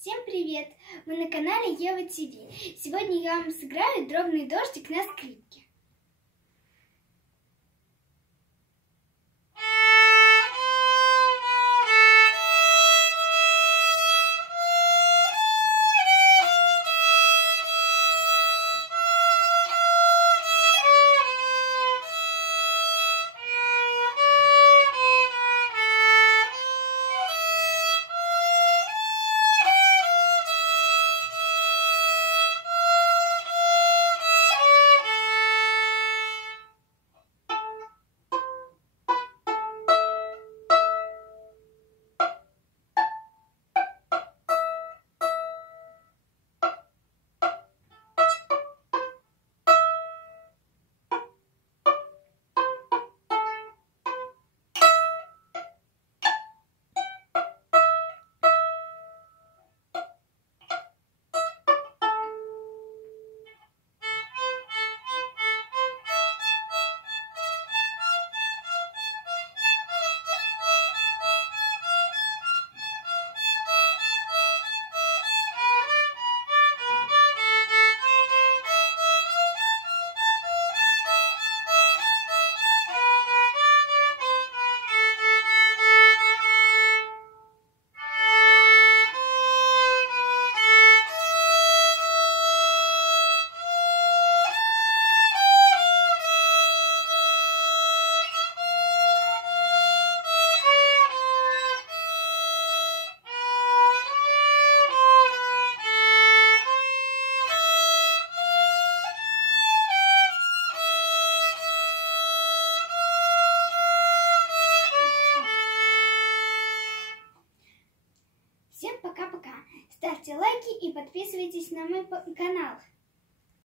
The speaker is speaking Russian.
Всем привет! Вы на канале Ева ТВ. Сегодня я вам сыграю дробный дождик на скрипке. Всем пока-пока. Ставьте лайки и подписывайтесь на мой канал.